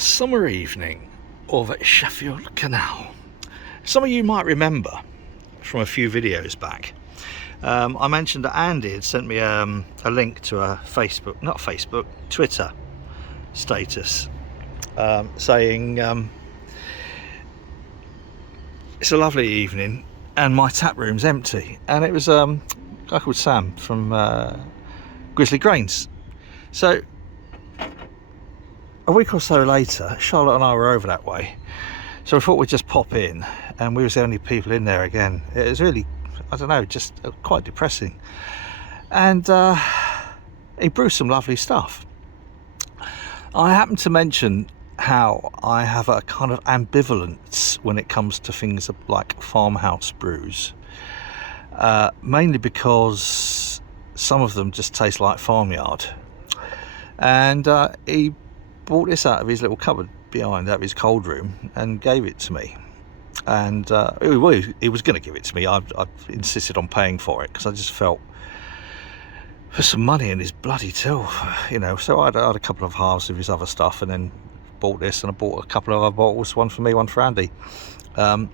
summer evening over Sheffield Canal. Some of you might remember from a few videos back, I mentioned that Andy had sent me a link to a Twitter status saying it's a lovely evening and my tap room's empty, and it was a guy called Sam from Grizzly Grains. So a week or so later, Charlotte and I were over that way, so we thought we'd just pop in, and we was the only people in there again. It was really, I don't know, just quite depressing. And he brewed some lovely stuff. I happened to mention how I have a kind of ambivalence when it comes to things like farmhouse brews, mainly because some of them just taste like farmyard. And he brought this out of his little cupboard behind, out of his cold room, and gave it to me. And he was going to give it to me. I insisted on paying for it because I just felt for some money in his bloody till, you know. So I had a couple of halves of his other stuff, and then bought this, and I bought a couple of other bottles, one for me, one for Andy. Anyway,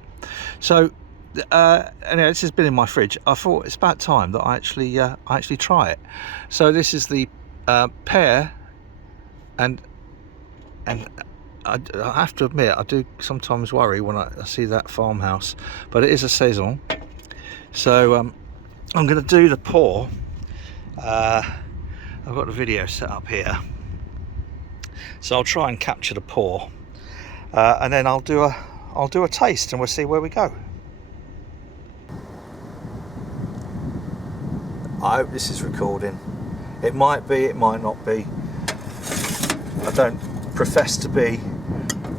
this has been in my fridge. I thought it's about time that I actually try it. So this is the pear, and I have to admit, I do sometimes worry when I see that Farmhouse, but it is a Saison. So I'm going to do the pour. I've got the video set up here, so I'll try and capture the pour, and then I'll do a taste, and we'll see where we go. I hope this is recording. It might be, it might not be. I don't profess to be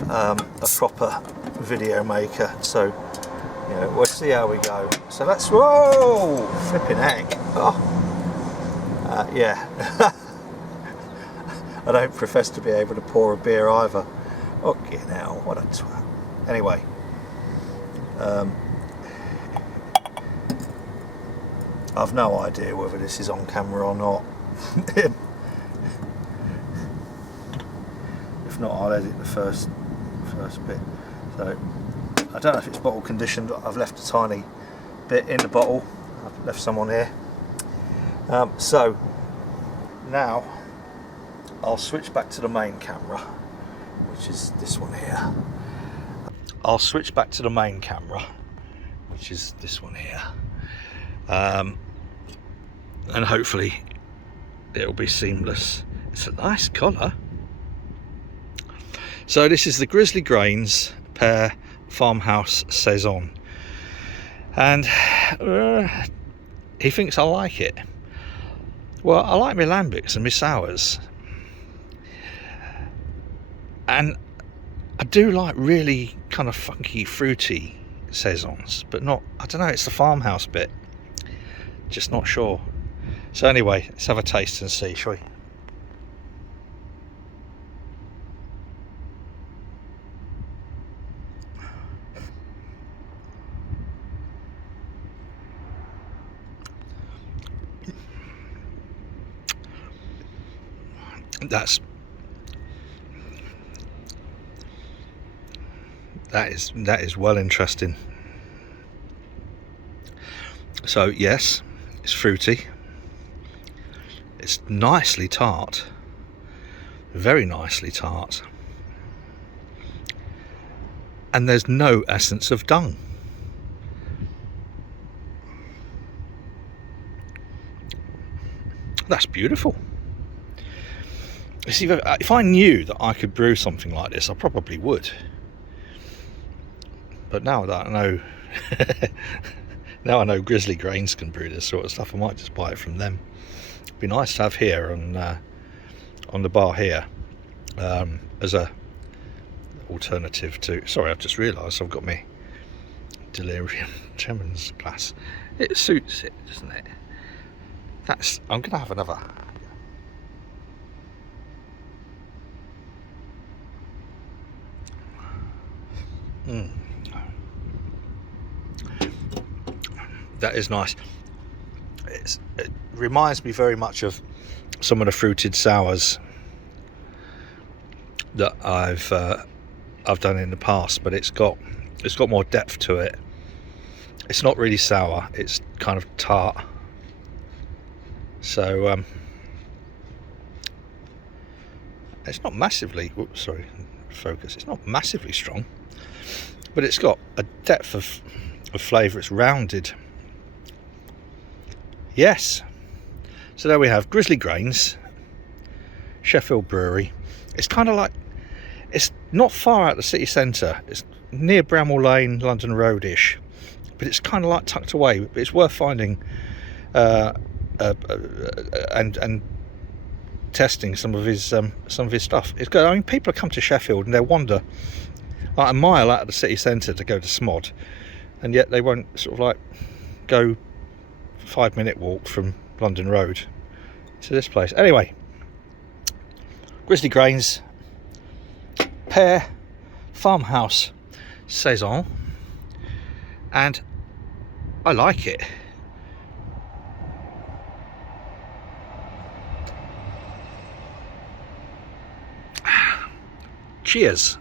a proper video maker, so you know, we'll see how we go. So let's, whoa, flipping heck. Oh. Yeah. I don't profess to be able to pour a beer either. Okay, now what a twat. Anyway, I've no idea whether this is on camera or not. If not, I'll edit the first bit. So I don't know if it's bottle conditioned. I've left a tiny bit in the bottle. I've left some on here. So now I'll switch back to the main camera, which is this one here. I'll switch back to the main camera, which is this one here, and hopefully it'll be seamless. It's a nice colour. So this is the Grizzly Grains Pear Farmhouse Saison, and he thinks I like it. Well, I like my lambics and my sours, and I do like really kind of funky, fruity Saisons, but not, I don't know, it's the Farmhouse bit, just not sure. So anyway, let's have a taste and see, shall we? That is well interesting. So yes, it's fruity, it's nicely tart, very nicely tart, and there's no essence of dung. That's beautiful. See, if I knew that I could brew something like this, I probably would. But now that I know, now I know Grizzly Grains can brew this sort of stuff, I might just buy it from them. It'd be nice to have here on the bar here, as a alternative to. Sorry, I've just realised I've got my delirium tremens glass. It suits it, doesn't it? I'm gonna have another. That is nice. It reminds me very much of some of the fruited sours that I've done in the past, but it's got more depth to it. It's not really sour, it's kind of tart. So it's not massively, oops, sorry, focus, it's not massively strong, but it's got a depth of flavour. It's rounded. Yes. So there we have Grizzly Grains, Sheffield brewery. It's kind of like, it's not far out the city centre. It's near Bramwell Lane, London Road-ish, but it's kind of like tucked away. But it's worth finding and testing some of his stuff. It's good. I mean, people come to Sheffield and they'll wander like a mile out of the city centre to go to Smod, and yet they won't sort of like go 5-minute walk from London Road to this place. Anyway, Grizzly Grains, pear, Farmhouse, Saison, and I like it. Cheers.